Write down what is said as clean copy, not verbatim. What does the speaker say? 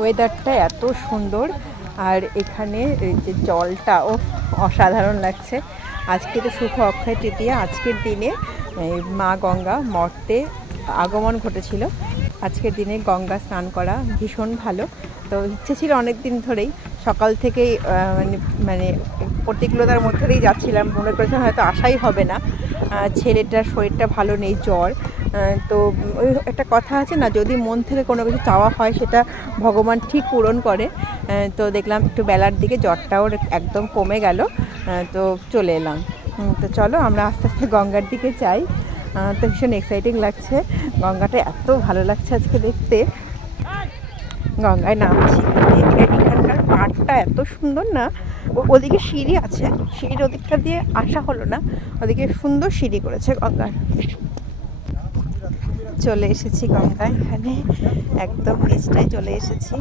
ওয়েদারটা এত সুন্দর, আর এখানে যে জলটাও অসাধারণ লাগছে। আজকে তো শুভ অক্ষয় তৃতীয়া, আজকের দিনে মা গঙ্গা মর্তে আগমন ঘটেছিল। আজকের দিনে গঙ্গা স্নান করা ভীষণ ভালো। তো ইচ্ছে ছিল অনেক দিন ধরেই, সকাল থেকেই মানে প্রতিকূলতার মধ্যে দিয়েই যাচ্ছিলাম, মনে করেছিলাম হয়তো আসাই হবে না। ছেলেটার শরীরটা ভালো নেই, জ্বর। তো ওই একটা কথা আছে না, যদি মন থেকে কোনো কিছু চাওয়া হয় সেটা ভগবান ঠিক পূরণ করে। তো দেখলাম একটু বেলার দিকে জ্বরটাও একদম কমে গেল। তো চলে এলাম। তো চলো আমরা আস্তে আস্তে গঙ্গার দিকে যাই। তো ভীষণ এক্সাইটিং লাগছে, গঙ্গাটা এত ভালো লাগছে আজকে দেখতে। গঙ্গায় নামছি, এখানকার পাড়টা এত সুন্দর না। ওদিকে সিঁড়ি আছে, সিঁড়ির ওদিকটা দিয়ে আসা হলো না, ওদিকে সুন্দর সিঁড়ি করেছে গঙ্গার। চলে এসেছি গঙ্গায়, এখানে একদম নিচটায় চলে এসেছি।